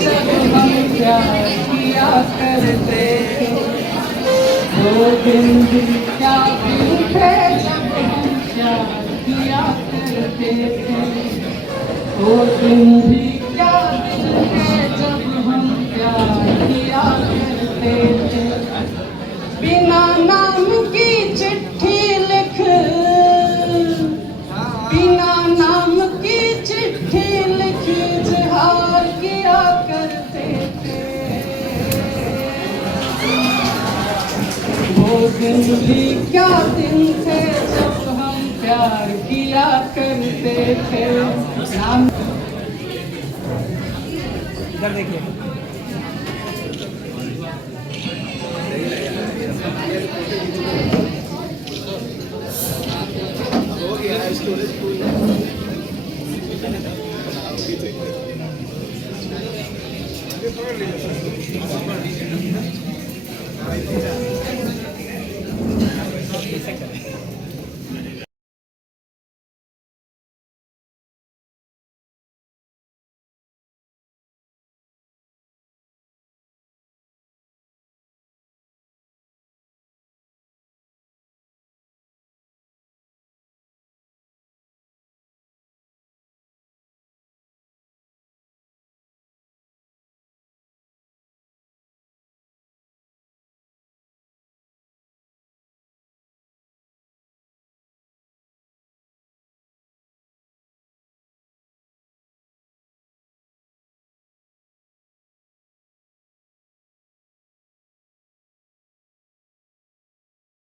जब हम प्यार किया करते थे, वो दिन भी क्या दिन थे जब हम प्यार किया करते थे, वो दिन भी क्या दिन थे जब हम प्यार किया करते थे। बिना नाम की चिट्ठी लिख, बिना नाम की चिट्ठी लिख इजहार किया करते थे, वो दिन भी क्या दिन थे जब हम प्यार किया करते थे। नाम इधर देखिए,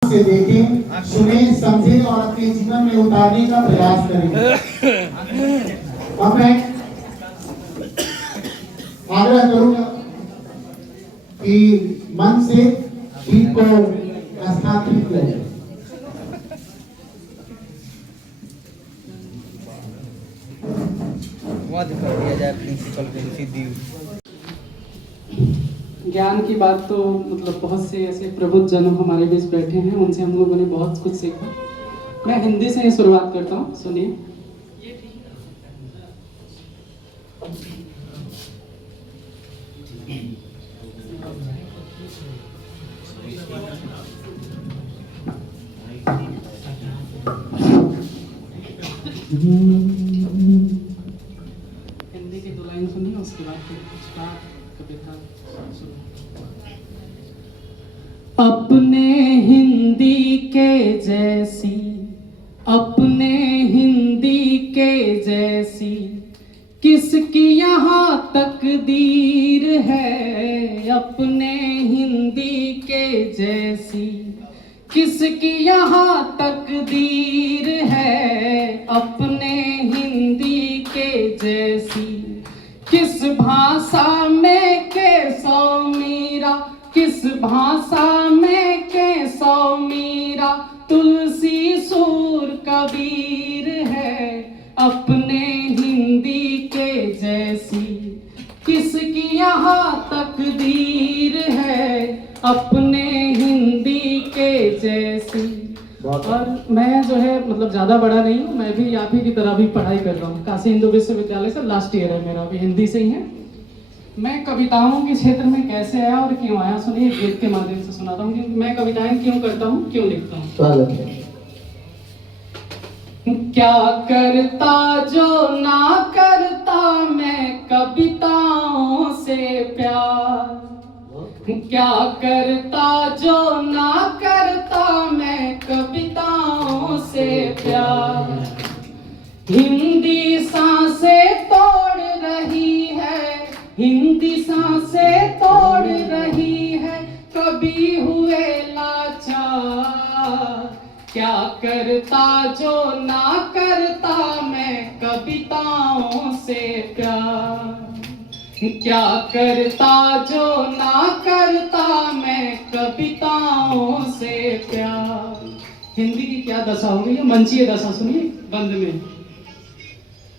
से देखें, सुने, समझे और अपने जीवन में उतारने का प्रयास करें। अब मैं आग्रह करूंगा कि मन से गीत को हस्ताक्षरित करें। कर दिया जाए प्रिंसिपल को सीधी। ज्ञान की बात तो मतलब बहुत से ऐसे प्रबुद्ध जन हमारे बीच बैठे हैं, उनसे हम लोगों ने बहुत कुछ सीखा। मैं हिंदी से ही शुरुआत करता हूँ, सुनिए। हिंदी की 2 लाइन सुनिए, उसके बाद फिर कुछ कविता सुनिए। अपने हिंदी के जैसी, अपने हिंदी के जैसी किसकी यहाँ तकदीर है, अपने हिंदी के जैसी किसकी यहाँ तकदीर है, अपने हिंदी के जैसी किस भाषा में केशव मीरा, किस भाषा में केशव मीरा तुलसी सूर कबीर है, अपने हिंदी के जैसी किसकी यहाँ तकदीर है, अपने हिंदी के जैसी। और मैं जो है मतलब ज़्यादा बड़ा नहीं हूँ, मैं भी आप ही की तरह भी पढ़ाई कर रहा हूँ, काशी हिंदू विश्वविद्यालय से लास्ट ईयर है मेरा, भी हिंदी से ही है। मैं कविताओं के क्षेत्र में कैसे आया और क्यों आया, सुनिए गीत के माध्यम से सुनाता हूँ कि मैं कविताएं क्यों करता हूँ, क्यों लिखता हूँ। क्या करता जो ना करता मैं कविताओं से प्यार, क्या करता जो ना करता मैं कविताओं से प्यार। हिंदी सांसें तोड़ रही है, हिंदी सांसें तोड़ रही है, कभी हुए लाचार। क्या करता जो ना करता मैं कविताओं से प्यार, क्या करता जो ना करता मैं कविताओं से प्यार। हिंदी की क्या दशा हो गई है, मंचीय दशा सुनिए बंद में।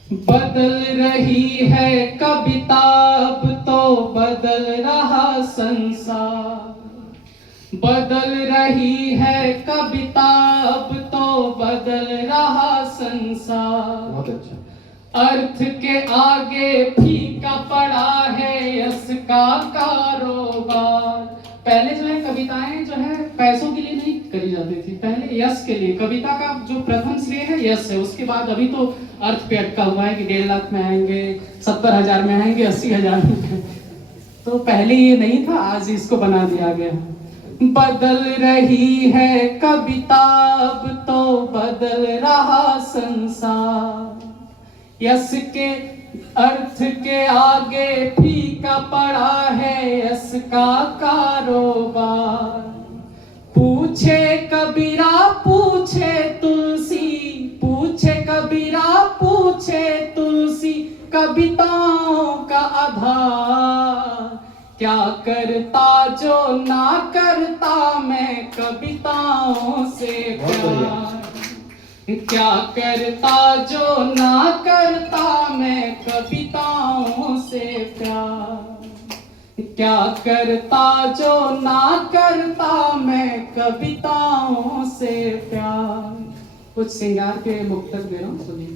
बदल रही है कविता अब तो बदल रहा संसार, बदल रही है कविता अब तो बदल रहा संसार। बहुत अच्छा। अर्थ के आगे फीका पड़ा है का कारोबार। पहले जो है कविताएं जो है पैसों के लिए नहीं करी जाती थी, पहले यश के लिए। कविता का जो प्रथम श्रेय है यश है, उसके बाद अभी तो अर्थ पे अटका हुआ है कि 1.5 लाख में आएंगे, 70,000 में आएंगे, 80,000 में। तो पहले ये नहीं था, आज इसको बना दिया गया। बदल रही है कविता अब तो बदल रहा संसार, यश के अर्थ के आगे फीका पड़ा है यश का कारोबार। पूछे कबीरा पूछे तुलसी, पूछे कबीरा पूछे तुलसी, कविताओं का आधार क्या करता जो ना करता मैं कविताओं से प्यार। क्या करता जो ना करता मैं कविताओं से प्यार। क्या करता जो ना करता मैं कविताओं से प्यार। कुछ श्रृंगार के मुक्तक दे रहा हूं, सुनिए।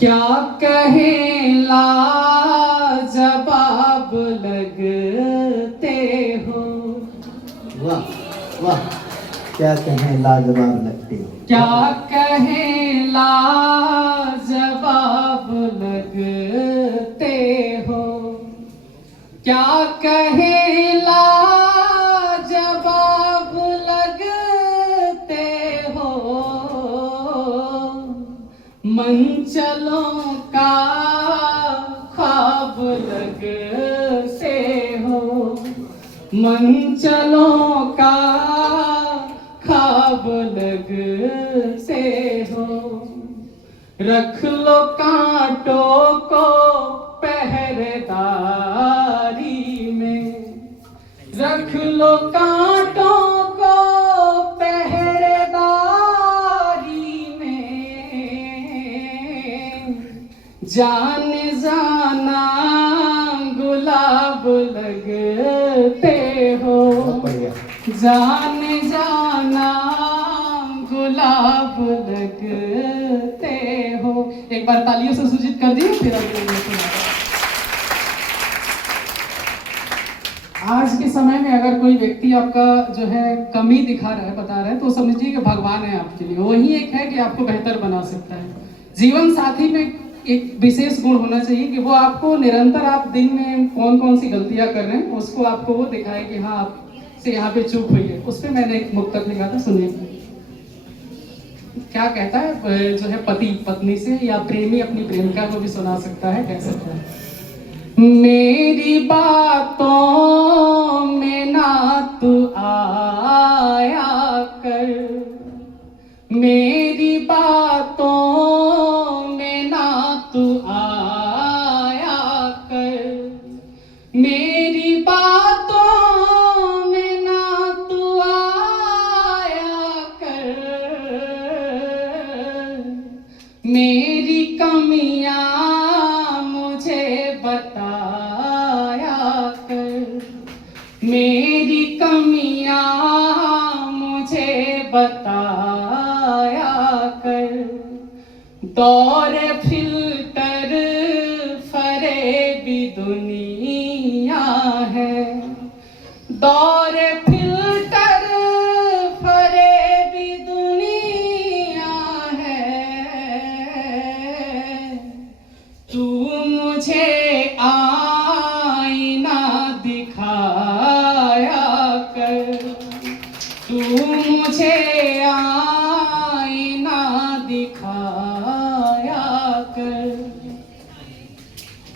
क्या कहे लाजवाब लगते हो। वाह वाह, क्या कहें लाजवाब लगते हो। क्या कहे लाजवाब लगते हो। क्या कहे लाजवाब लगते हो। मंचलों का ख्वाब लगते हो। मंचलों का ख्वाब लगते हो। रख लो कांटों को पहरेदारी में। रख लो कांटों को पहरेदारी में। जान जाना गुलाब लगते हो। जान जाना गुलाब लगते हो। एक बार तालियों से सूचित कर दिए फिर आज के समय में अगर कोई व्यक्ति आपका जो है कमी दिखा रहा है, बता रहा है, तो समझिए कि भगवान है आपके लिए। वही एक है कि आपको बेहतर बना सकता है। जीवन साथी में एक विशेष गुण होना चाहिए कि वो आपको निरंतर, आप दिन में कौन कौन सी गलतियां कर रहे हैं उसको आपको वो दिखाए कि हाँ आप से यहाँ पे चूक हुई है। उस पे मैंने एक मुक्तक लिखा था, सुनिए। क्या कहता है जो है पति पत्नी से, या प्रेमी अपनी प्रेमिका को भी सुना सकता है, कह सकता है। मेरी बातों में ना तू आया कर। मेरी बातों में ना तू आया कर। मेरी बातों में ना तू आया कर। मेरी कमियां मुझे बताया कर। मेरी कमियां मुझे बताया कर। दौरे फिल्टर फरेबी दुनिया है। दौरे फिल्टर फरेबी दुनिया है। तू मुझे आईना दिखाया कर। तू मुझे आईना दिखाया कर।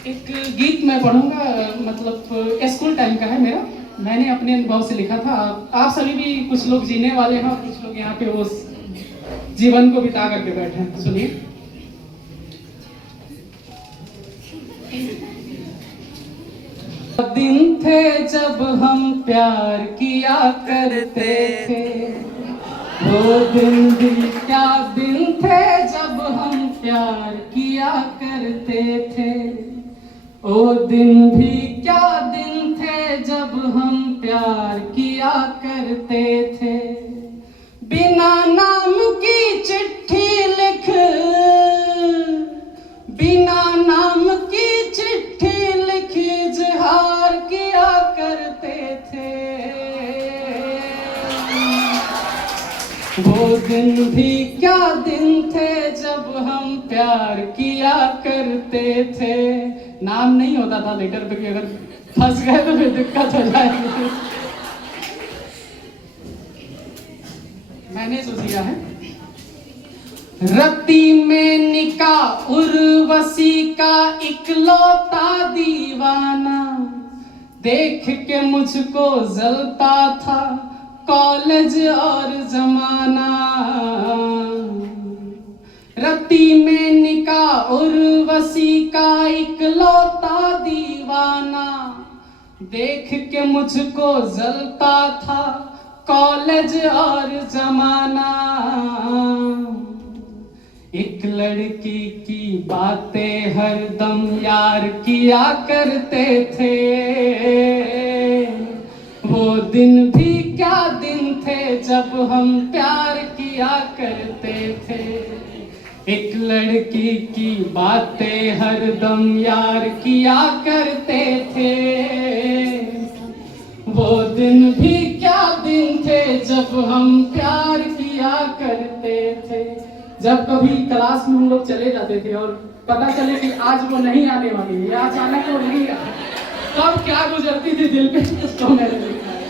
एक गीत मैं पढ़ूंगा, मतलब स्कूल टाइम का है मेरा, मैंने अपने अनुभव से लिखा था। आप सभी भी कुछ लोग जीने वाले हैं और कुछ लोग यहाँ पे उस जीवन को बिता करके बैठे हैं। सुनिए। दिन थे जब हम प्यार किया करते थे। वो दिन भी क्या दिन थे जब हम प्यार किया करते थे। ओ दिन भी क्या दिन थे जब हम प्यार किया करते थे। बिना नाम की चिट्ठी लिख, बिना नाम की दिन भी क्या दिन थे जब हम प्यार किया करते थे। नाम नहीं होता था लेटर पे कि अगर फंस गए तो फिर दिक्कत हो जाएगी। मैंने सोच लिया है। रत्ती में निका उर्वशी का इकलौता दीवाना, देख के मुझको जलता था कॉलेज और जमाना। रत्ती में निका उर्वशी का इकलौता दीवाना, देख के मुझको जलता था कॉलेज और जमाना। एक लड़की की बातें हरदम यार किया करते थे। वो दिन भी क्या दिन थे जब हम प्यार किया करते थे। एक लड़की की बातें हरदम यार किया करते थे। वो दिन भी क्या दिन थे जब हम प्यार किया करते थे। जब कभी क्लास में हम लोग चले जाते थे और पता चले कि आज वो नहीं आने वाली है या अचानक वो नहीं आ, तब क्या गुजरती थी दिल पे, तो मैंने लिखा है।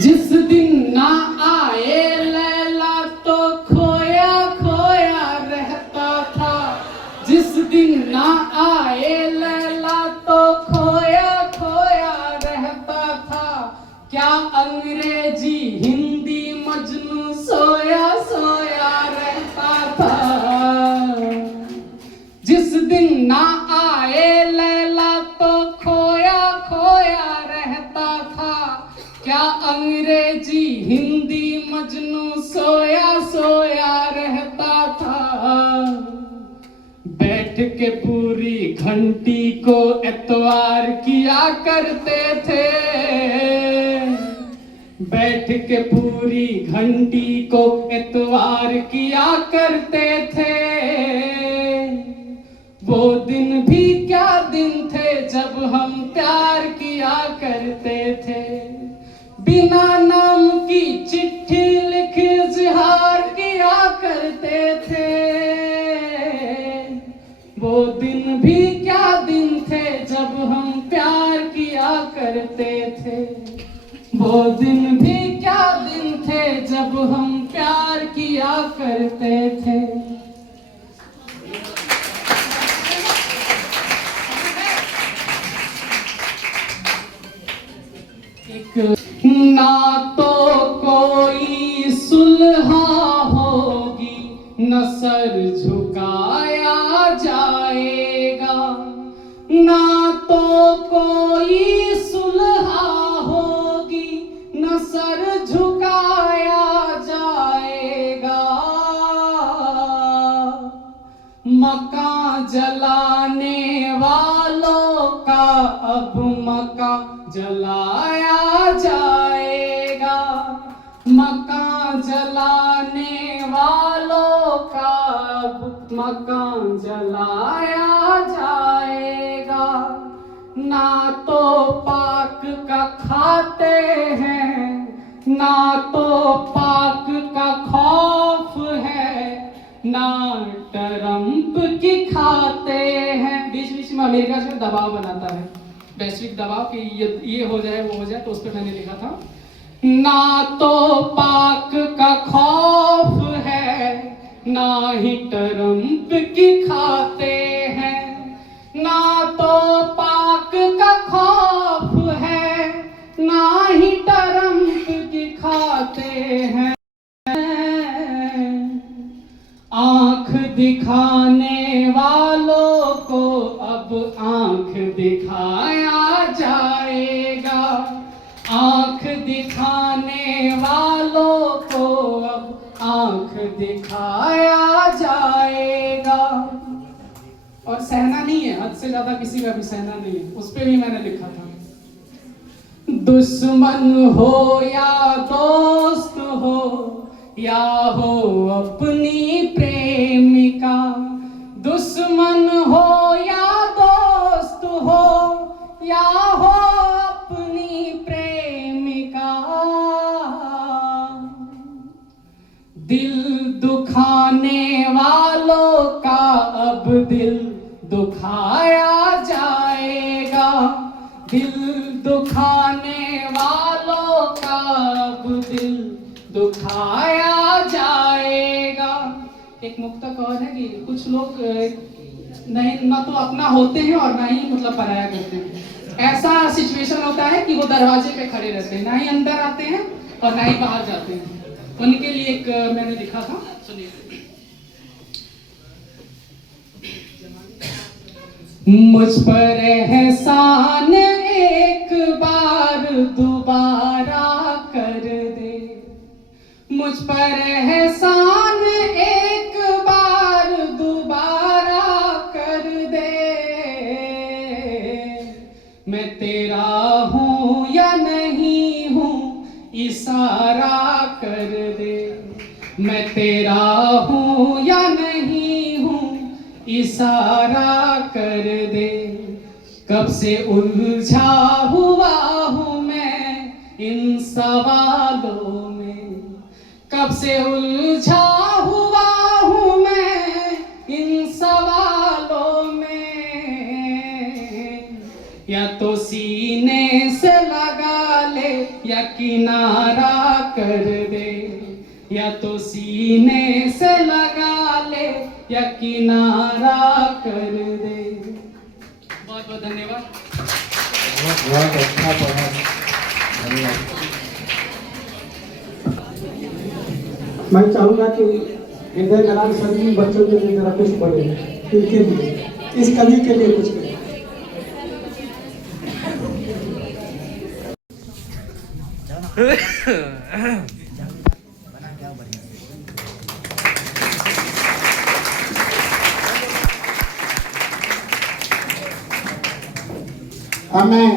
जिस दिन ना आए लैला तो खोया खोया रहता था। जिस दिन ना आए लैला तो खोया खोया रहता था। क्या अंग्रेजी हिंदी मजनू सोया सोया रहता था। जिस दिन ना आए लैला तो खोया खोया रहता था। क्या अंग्रेजी हिंदी मजनू सोया सोया रहता था। बैठ के पूरी घंटी को एतवार किया करते थे। बैठ के पूरी घंटी को एतवार किया करते थे। वो दिन भी क्या दिन थे जब हम प्यार किया करते थे। बिना नाम की चिट्ठी लिख इज़हार किया करते थे। वो दिन भी क्या दिन थे जब हम प्यार किया करते थे। वो दिन भी क्या दिन थे जब हम प्यार किया करते थे। ना तो कोई सुलहा होगी न सर झुकाया जाएगा। ना तो कोई सुलहा होगी न सर झुकाया जाएगा। मकान जलाने वालों का अब मकान जलाया जाएगा। मकान जलाने वालों का अब मकान जलाया जाएगा। ना तो पाक का खाते हैं ना तो पाक का खौफ है। ना ट्रंप की खाते हैं। बीच बीच में अमेरिका से दबाव बनाता है, वैश्विक दबाव कि ये हो जाए वो हो जाए, तो उस पर मैंने लिखा था ना तो पाक का खौफ है ना ही ट्रंप की खाते हैं। ना तो पाक का खौफ है ना ही ट्रंप की खाते हैं। आंख दिखाने वालों को अब आंख दिखाया जाएगा। आंख दिखाने वालों को अब आंख दिखाया जाएगा। और सहना नहीं है, हद से ज्यादा किसी का भी सहना नहीं है, उस पे भी मैंने लिखा था। दुश्मन हो या दोस्त हो या हो अपनी प्रेमिका। दुश्मन हो या दोस्त हो या हो दिल दुखाने वालों का अब दिल दुखाया जाएगा, दिल दुखाने वालों का अब दिल दुखाया जाएगा। एक मुक्तक और है कि कुछ लोग नहीं ना तो अपना होते हैं और ना ही मतलब पराया करते हैं। ऐसा सिचुएशन होता है कि वो दरवाजे पे खड़े रहते हैं, ना ही अंदर आते हैं और ना ही बाहर जाते हैं। उनके लिए एक मैंने लिखा था, सुनिए। मुझ पर एहसान एक बार दोबारा कर दे, मुझ पर एहसान एक बार दोबारा कर दे, मैं तेरा हूँ या नहीं हूँ इशारा कर दे, मैं तेरा हूँ या नहीं हूँ इशारा कर दे। कब से उलझा हुआ हूँ मैं इन सवालों में, कब से उलझा हुआ हूँ मैं इन सवालों में। या तो सीने से लगा ले या किनारा कर दे, या तो सीने से लगा ले या किनारा कर दे। बहुत बहुत धन्यवाद। बहुत अच्छा पढ़ा। मैं चाहूंगा कि हृदय नारायण सर इन बच्चों के लिए जरा कुछ पढ़े, इनके लिए, इस कवि के लिए कुछ करें। अब मैं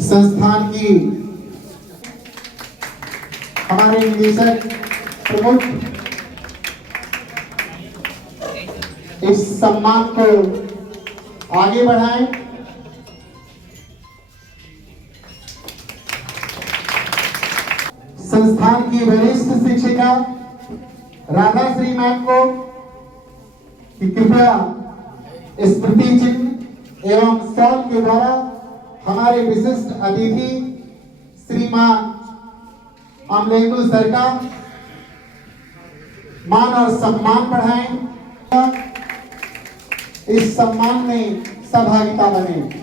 संस्थान की हमारे निदेशक प्रमुख इस सम्मान को आगे बढ़ाएं। संस्थान की वरिष्ठ शिक्षिका राधाश्री मैम को कि कृपया स्मृति चिन्ह एवं शॉल के द्वारा हमारे विशिष्ट अतिथि श्रीमान अमलेंदु सर का मान और सम्मान बढ़ाएं, इस सम्मान में सहभागिता बने।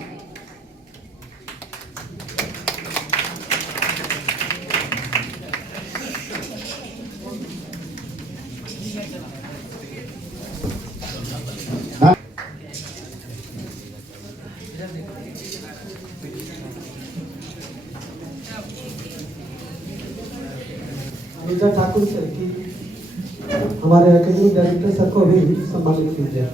विजय ठाकुर सर की हमारे एकेडमिक डायरेक्टर सर को भी सम्मानित कीजिए।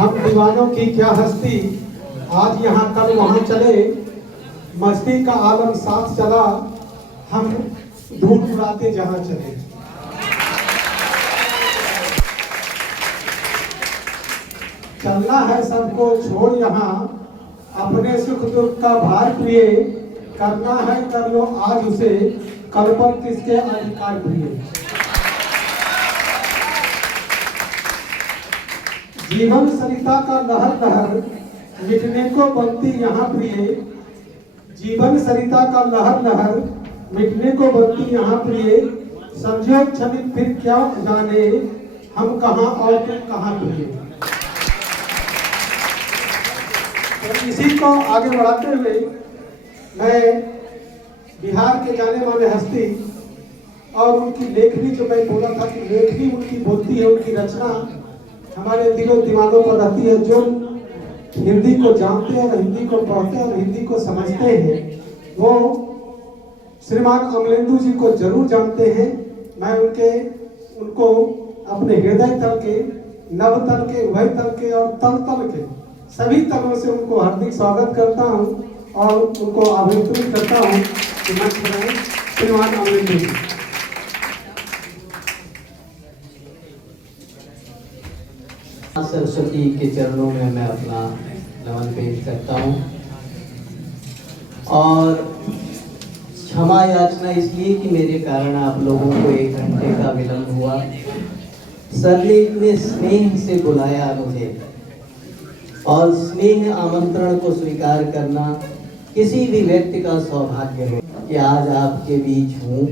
हम दीवानों की क्या हस्ती, आज यहाँ कल वहाँ चले, मस्ती का आलम साथ चला, हम धूल उड़ाते जहाँ चले। चलना है सबको छोड़ यहाँ, अपने सुख दुख का भार प्रिय, करना है कर लो आज उसे, कल पर किसके अधिकार प्रिय। जीवन सरिता का लहर लहर, मिटने को बनती यहाँ प्रिय, जीवन सरिता का लहर लहर, मिटने को बनती यहाँ प्रिय, समझो क्षणिक फिर क्या जाने, हम कहाँ और तुम कहाँ प्रिय। तो इसी को आगे बढ़ाते हुए मैं बिहार के जाने माने हस्ती और उनकी लेखनी, जो मैं बोला था कि लेखनी उनकी बोलती है, उनकी रचना हमारे दिलों दिमागों पर रहती है। जो हिंदी को जानते हैं और हिंदी को पढ़ते हैं और हिंदी को समझते हैं, वो श्रीमान अमलेंदु जी को जरूर जानते हैं। मैं उनको अपने हृदय तल के, नभ तल के, उभय तल के और तल तल के सभी तलों से उनको हार्दिक स्वागत करता हूं और उनको आमंत्रित करता हूं कि मंच पर आएं। श्रीमान अमृत जी। सरस्वती के चरणों में मैं अपना नमन पेश करता हूँ और क्षमा याचना इसलिए कि मेरे कारण आप लोगों को 1 घंटे का विलंब हुआ। सर ने इतने स्नेह से बुलाया मुझे और स्नेह आमंत्रण को स्वीकार करना किसी भी व्यक्ति का सौभाग्य है कि आज आपके बीच हूँ,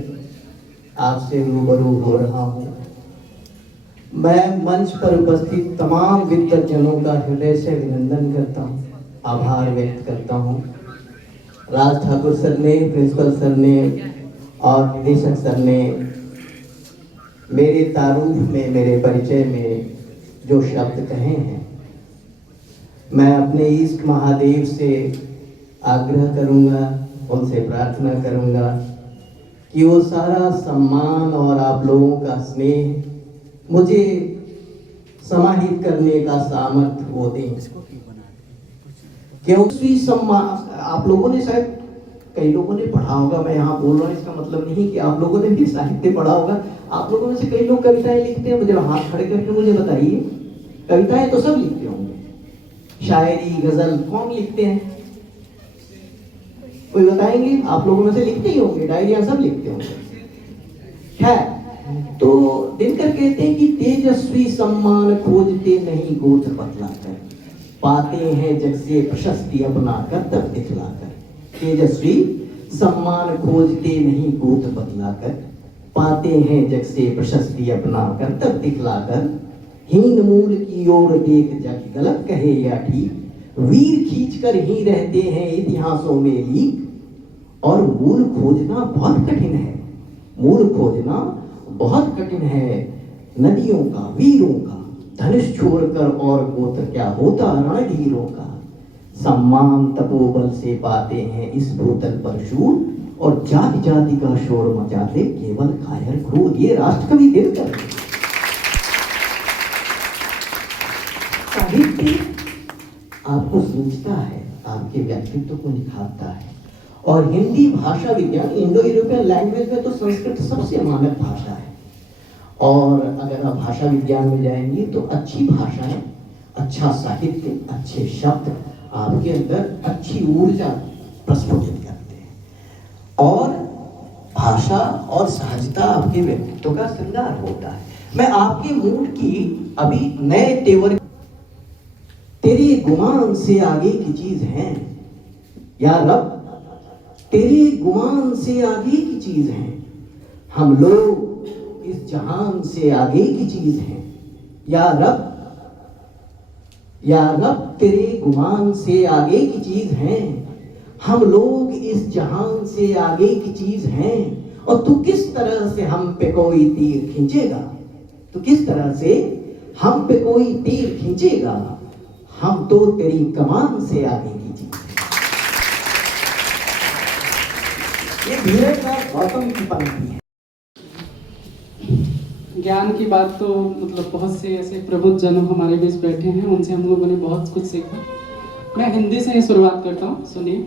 आपसे रूबरू हो रहा हूँ। मैं मंच पर उपस्थित तमाम विद्वज्जनों का हृदय से अभिनंदन करता हूँ, आभार व्यक्त करता हूँ। राज ठाकुर सर ने, प्रिंसिपल सर ने और निदेशक सर ने मेरे तारुफ में, मेरे परिचय में जो शब्द कहे हैं, मैं अपने इष्ट महादेव से आग्रह करूँगा, उनसे प्रार्थना करूँगा कि वो सारा सम्मान और आप लोगों का स्नेह मुझे समाहित करने का सामर्थ्य वो दें। क्योंकि सम्मान आप लोगों ने शायद कई लोगों ने पढ़ा होगा, मैं यहाँ बोल रहा हूँ इसका मतलब नहीं कि आप लोगों ने भी साहित्य पढ़ा होगा। आप लोगों में से कई लोग कविताएं लिखते हैं, मुझे हाथ खड़े करके मुझे बताइए। कविताएं तो सब लिखते होंगे, शायरी, गजल कौन लिखते हैं? कोई बताएंगे? आप लोगों में से लिखते ही होंगे, डायरिया सब लिखते होंगे। है तो दिनकर कहते हैं कि तेजस्वी सम्मान खोजते नहीं गोत्र बतलाकर, पाते हैं जग से प्रशस्ति अपना कर्तव्य दिखलाकर। तेजस्वी सम्मान खोजते नहीं गोत्र बतलाकर, पाते हैं जग से प्रशस्ति अपना कर्तव्य दिखलाकर। हीन मूल की ओर देख जग गलत कहे या ठीक, वीर खींचकर ही रहते हैं इतिहासों में लीक। और मूल खोजना बहुत कठिन है, मूल खोजना बहुत कठिन है। नदियों का, वीरों का धनुष छोड़कर और गोत्र क्या होता रणधीरों का। सम्मान तपोबल से पाते हैं इस भूतल पर शूर, और जाति जाति का शोर मचाते केवल कायर क्रूर। ये राष्ट्रकवि दिनकर। साहित्य आपको सूझता है, आपके व्यक्तित्व को निखारता है। और हिंदी भाषा विज्ञान, इंडो यूरोपियन लैंग्वेज में तो संस्कृत सबसे मानक भाषा है। और अगर आप भाषा विज्ञान में जाएंगे तो अच्छी भाषाएं, अच्छा साहित्य, अच्छे शब्द आपके अंदर अच्छी ऊर्जा प्रस्फुटित करते हैं। और भाषा और सहजता आपके व्यक्तित्व का श्रृंगार होता है। मैं आपके मूड की अभी नए तेवर, तेरे गुमान से आगे की चीज है या रब, तेरे गुमान से आगे की चीज है। हम लोग इस जहान से आगे की चीज है या रब, या रब तेरे गुमान से आगे की चीज है। हम लोग इस जहान से आगे की चीज हैं। और तू किस तरह से हम पे कोई तीर खींचेगा, तो किस तरह से हम पे कोई तीर खींचेगा। हम तो तेरी कमान से आगे की चीज है। ये धीरज का गौतम की पंक्ति है। ज्ञान की बात तो मतलब बहुत से ऐसे प्रबुद्ध जन हमारे बीच बैठे हैं, उनसे हम लोगों ने बहुत कुछ सीखा। मैं हिंदी से ही शुरुआत करता हूँ, सुनिए।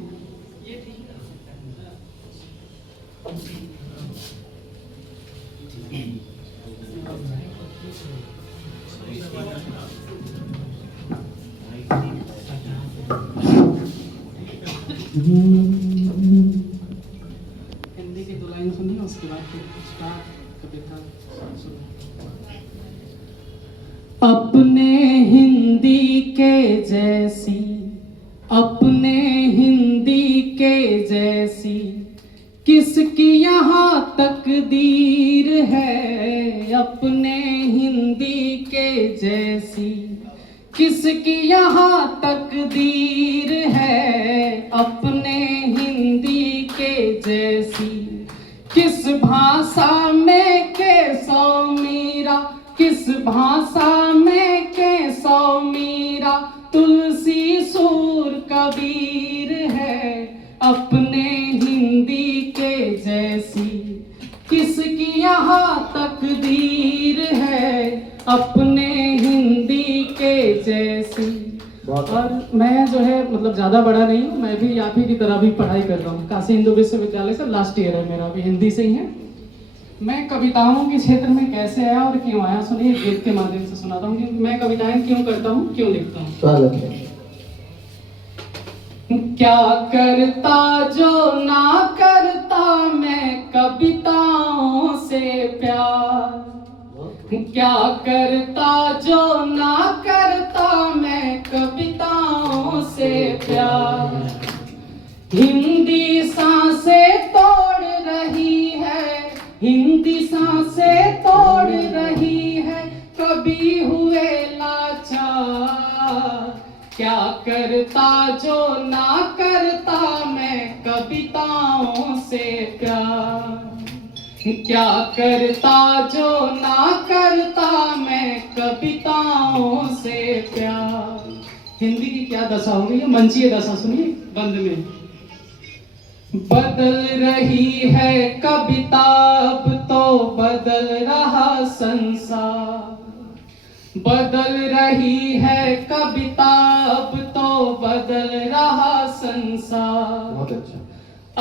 हिंदी की 2 लाइन सुनिए, उसके बाद फिर कविता सुनिए। अपने हिंदी के जैसी, अपने हिंदी के जैसी किसकी यहाँ तकदीर है। अपने हिंदी के जैसी किसकी यहाँ तकदीर है। अपने हिंदी के जैसी किस भाषा में कैसो मीरा, किस भाषा में कैसो मीरा, तुलसी सूर कबीर है। अपने हिंदी के जैसी किसकी यहाँ तकदीर है अपने हिंदी के जैसी। और मैं जो है मतलब ज़्यादा बड़ा नहीं हूँ, मैं भी आप ही की तरह भी पढ़ाई कर रहा हूँ, काशी हिंदू विश्वविद्यालय से लास्ट ईयर है मेरा, भी हिंदी से ही है। मैं कविताओं के क्षेत्र में कैसे आया और क्यों आया, सुनिए गीत के माध्यम से सुनाता हूँ कि मैं कविताएं क्यों करता हूँ, क्यों लिखता हूँ। स्वागत है। क्या करता जो ना करता मैं कविताओं से प्यार, क्या करता जो ना करता मैं कविताओं से प्यार। हिंदी सांसें तोड़ रही है, हिंदी सांसें तोड़ रही है, कभी हुए लाचार। क्या करता जो ना करता मैं कविताओं से प्यार, क्या करता जो ना करता मैं कविताओं से प्यार। हिंदी की क्या दशा हो गई है, मंचीय दशा सुनिए बंद में। बदल रही है कविता अब तो बदल रहा संसार, बदल रही है कविता अब तो बदल रहा संसार। बहुत अच्छा।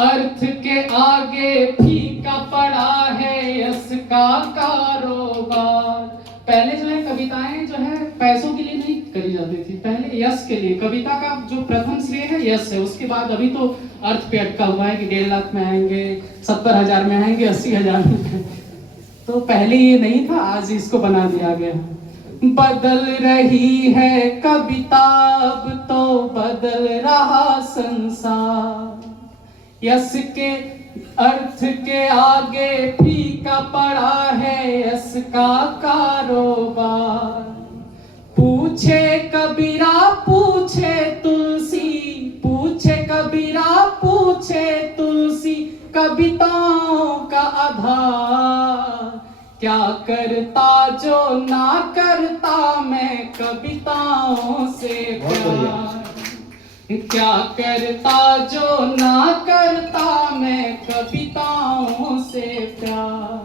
अर्थ के आगे फीका पड़ा है यश का कारोबार। पहले जो है कविताएं जो है पैसों के लिए नहीं करी जाती थी, पहले यश के लिए। कविता का जो प्रथम श्रेय है यश है, उसके बाद अभी तो अर्थ पे अटका हुआ है कि 1.5 लाख में आएंगे, 70,000 में आएंगे, 80,000 में। तो पहले ये नहीं था, आज इसको बना दिया गया। बदल रही है कविता अब तो बदल रहा संसार, यश के अर्थ के आगे फीका पड़ा है यश का कारोबार। पूछे कबीरा पूछे तुलसी, पूछे कबीरा पूछे तुलसी, कविताओं का आधार। क्या करता जो ना करता मैं कविताओं से प्यार, क्या करता जो ना करता मैं कविताओं से प्यार,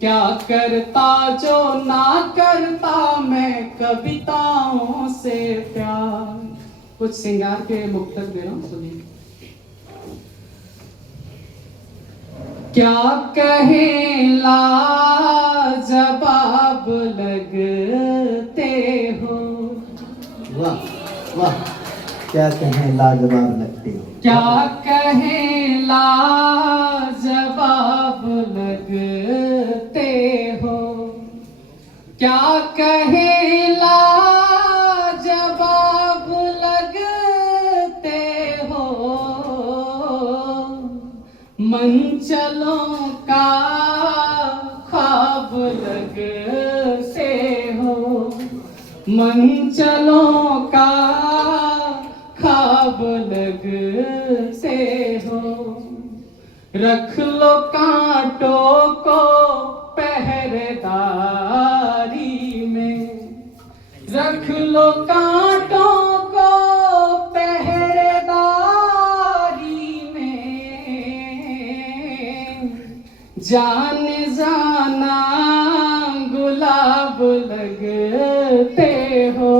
क्या करता जो ना करता मैं कविताओं से प्यार। कुछ श्रृंगार के मुक्तक दे रहा हूँ, सुनिए। क्या कहे लाजवाब लगते हो, वाह वाह, क्या कहें लाजवाब लगते हो। क्या कहे लाजवाब लगते हो, क्या कहे लाजवाब लगते हो। मंचलों का ख्वाब लगते हो, मंचलों का ख्वाब लगते हो। रख लो कांटों को पहरेदारी में, रख लो कांटों को पहरेदारी में। जान जाना गुलाब लगते हो,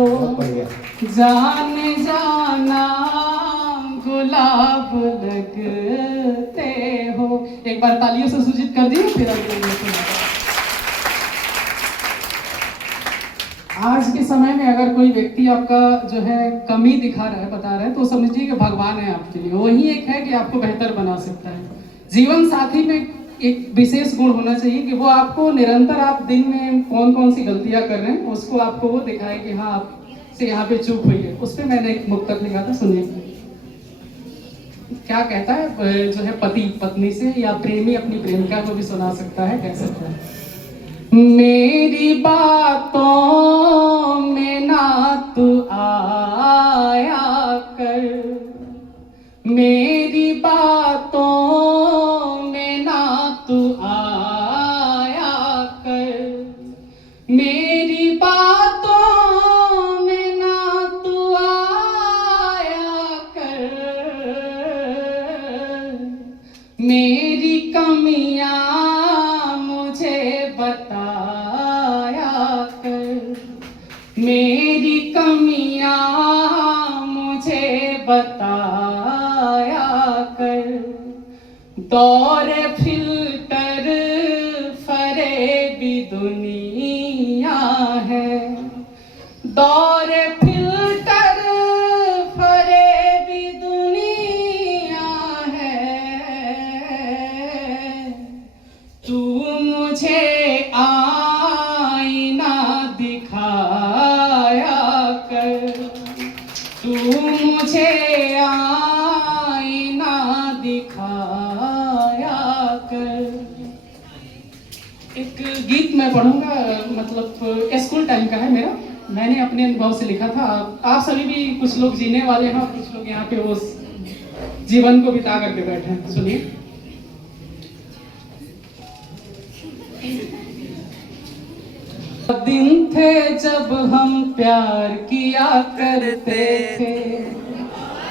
जान जाना गुलाब लगते हो। एक बार तालियों से सूचित कर दिए, फिर आज के समय में अगर कोई व्यक्ति आपका जो है कमी दिखा रहा है, बता रहा है, तो समझिए कि भगवान है आपके लिए। वही एक है कि आपको बेहतर बना सकता है। जीवन साथी में एक विशेष गुण होना चाहिए कि वो आपको निरंतर, आप दिन में कौन कौन सी गलतियां कर रहे हैं उसको आपको वो दिखाए कि हाँ आप से यहाँ पे चूक हुई है। उस पर मैंने एक मुक्तक लिखा था, सुनिए क्या कहता है। जो है पति पत्नी से या प्रेमी अपनी प्रेमिका को भी सुना सकता है, कह सकता है। मेरी बातों में ना तू आया कर, मेरी बातों में ना तू आया कर, मेरी बातों में ना तू आया कर। मेरी कमियां बताया कर, मेरी कमियां मुझे बताया कर। दौर फिल्टर फरेबी दुनिया है, दौर फिल्टर फरेबी दुनिया है। तू मुझे आईना दिखाया कर, तू मुझे आईना दिखाया कर। एक गीत मैं पढ़ूंगा, मतलब स्कूल टाइम का है मेरा, मैंने अपने अनुभव से लिखा था। आप सभी भी कुछ लोग जीने वाले हैं और कुछ लोग यहाँ पे उस जीवन को बिता करके बैठे हैं। सुनिए। दिन थे जब हम प्यार किया करते थे,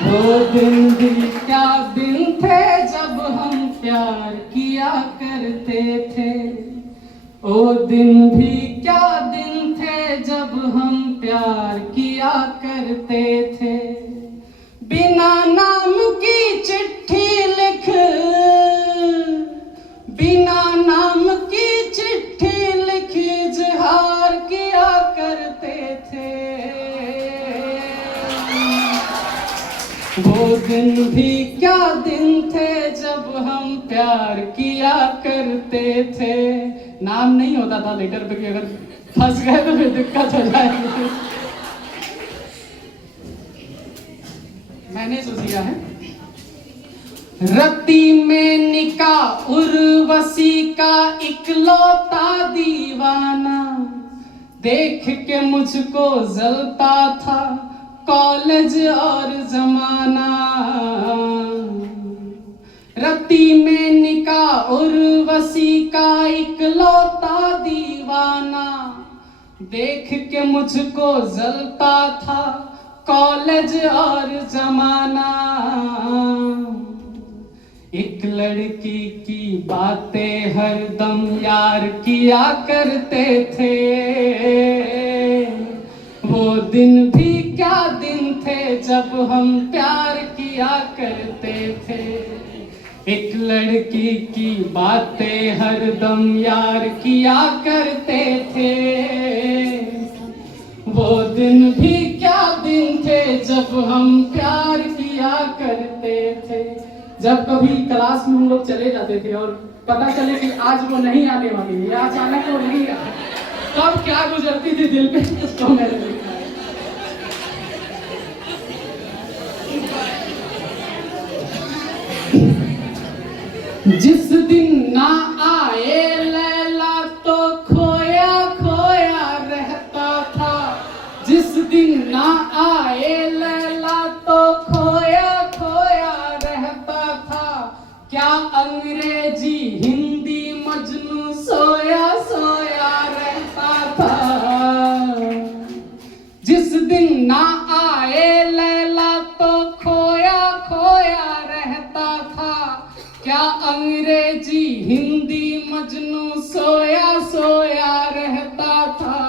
वो दिन भी क्या दिन थे जब हम प्यार किया करते थे। ओ दिन भी क्या दिन थे जब हम प्यार किया करते थे। बिना नाम की चिट्ठी लिख, बिना नाम की चिट्ठी लिख इजहार किया करते थे। वो दिन भी क्या दिन थे जब हम प्यार किया करते थे। नाम नहीं होता था लेटर पे कि अगर फंस गए तो फिर दिक्कत हो जाएगी। मैंने सोच लिया है। रत्ती में निका उर्वशी का इकलौता दीवाना, देख के मुझको जलता था कॉलेज और जमाना। रत्ती में निका उर्वशी का इकलौता दीवाना, देख के मुझको जलता था कॉलेज और जमाना। एक लड़की की बातें हरदम यार किया करते थे। वो दिन भी क्या दिन थे जब हम प्यार किया करते थे। एक लड़की की बातें हरदम यार किया करते थे। वो दिन भी क्या दिन थे जब हम प्यार किया करते थे। जब कभी क्लास में हम लोग चले जाते थे और पता चले कि आज वो नहीं आने वाली है, अचानक वो नहीं आए, तब क्या गुजरती थी दिल पे, इसको मैंने लिखा है। जिस दिन ना आए लैला तो खोया खोया रहता था। जिस दिन ना आए लैला तो खोया खोया रहता था। क्या अंग्रेजी हिंदी मजनू सोया सोया रहता था। जिस दिन ना आए लैला तो खोया खोया रहता था। क्या अंग्रेजी हिंदी मजनू सोया सोया रहता था।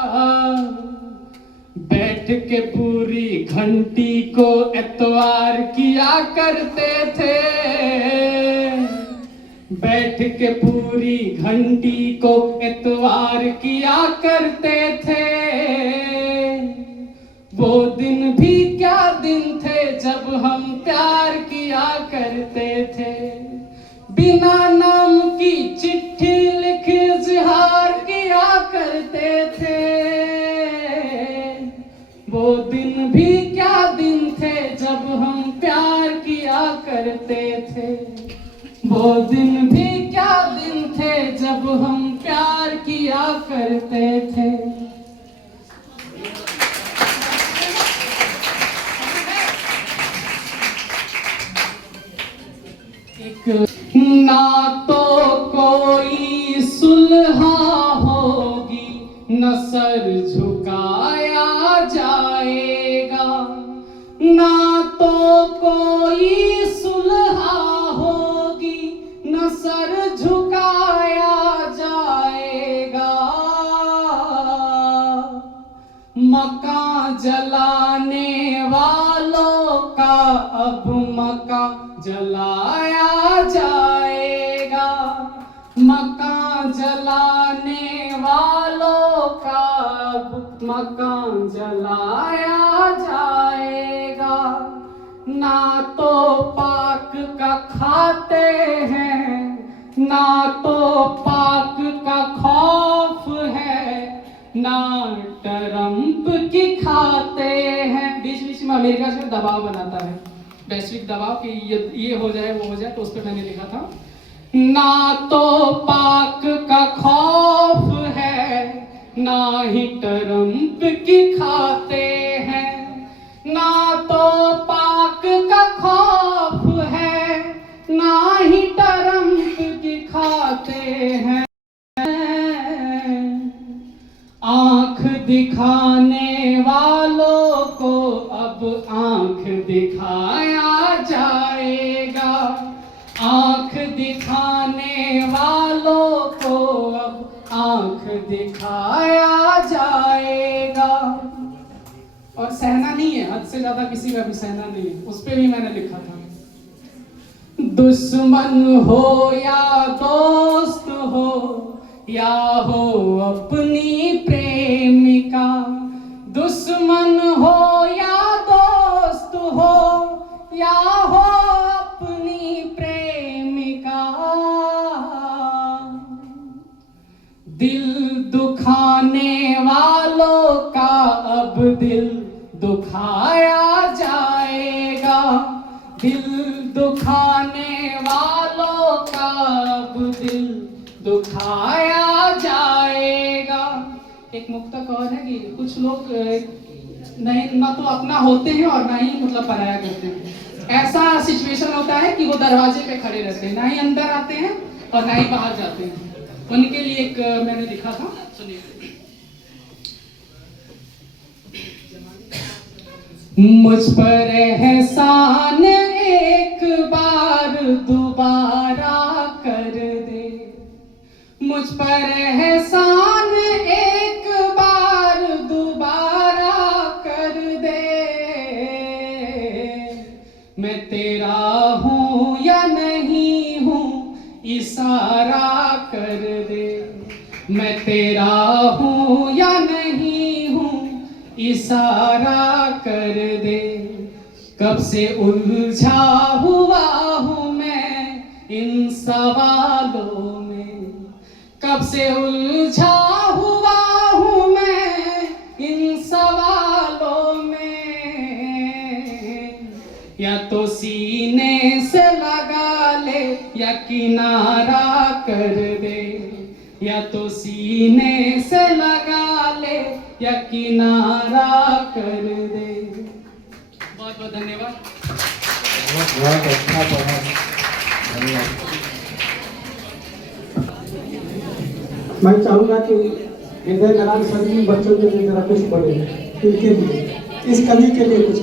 बैठ के पूरी घंटी को एतवार किया करते थे। बैठ के पूरी घंटी को एतवार किया करते थे। वो दिन भी क्या दिन थे जब हम प्यार किया करते थे। बिना नाम की चिट्ठी लिख इजहार किया करते थे। वो दिन भी क्या दिन थे जब हम प्यार किया करते थे। वो दिन भी क्या दिन थे जब हम प्यार किया करते थे। ना तो कोई सुलहा होगी, न सर झुकाया जाएगा। ना तो कोई सुलहा होगी, न सर झुकाया जाएगा। मकान जलाने वालों का अब मकान जलाया जाएगा, मकान जलाने वालों का अब मकान जलाया जाएगा। ना तो पाक का खाते हैं, ना तो पाक का खौफ है, ना ट्रंप की खाते हैं। बीच बीच में अमेरिका से दबाव बनाता है, वैश्विक दबाव कि ये हो जाए वो हो जाए, तो उस पर मैंने लिखा था ना तो पाक का खौफ है, ना ही ट्रंप की खाते हैं, ना तो पाक का खौफ है, ना ही ट्रंप की खाते हैं। आंख दिखाने वालों को अब आंख दिखाया जाएगा, आंख दिखाने वालों को अब आंख दिखाया जाएगा। और सहना नहीं है, हद से ज्यादा किसी का भी सहना नहीं है, उस पे भी मैंने लिखा था। दुश्मन हो या दोस्त हो या हो अपनी प्रेमिका, दुश्मन हो या दोस्त हो या हो अपनी प्रेमिका, दिल दुखाने वालों का अब दिल दुखाया जाएगा, दिल दुखाने वालों का अब दिल दुखाया जाएगा। एक मुक्तक और है कि कुछ लोग नहीं ना तो अपना होते हैं और ना ही मतलब पराया करते हैं। ऐसा सिचुएशन होता है कि वो दरवाजे पे खड़े रहते हैं, ना ही अंदर आते हैं और ना ही बाहर जाते हैं। उनके लिए एक मैंने लिखा था, सुनिए। मुझ पर एहसान एक बार दोबारा कर दे, मुझ पर एहसान एक बार दोबारा कर दे, मैं तेरा हूँ या नहीं हूँ इशारा कर दे, मैं तेरा हूँ या नहीं हूँ इशारा कर दे। कब से उलझा हुआ हूँ मैं इन सवालों में, कब से उलझा हुआ हूँ मैं इन सवालों में। या तो सीने से लगा ले या किनारा कर दे, या तो सीने से लगा ले या किनारा कर दे। बहुत बहुत धन्यवाद। बहुत अच्छा पढ़ा, धन्यवाद। मैं चाहूंगा कि हृदय नारायण सभी बच्चों के लिए जरा कुछ पढ़े, इनके लिए, इस कवि के लिए कुछ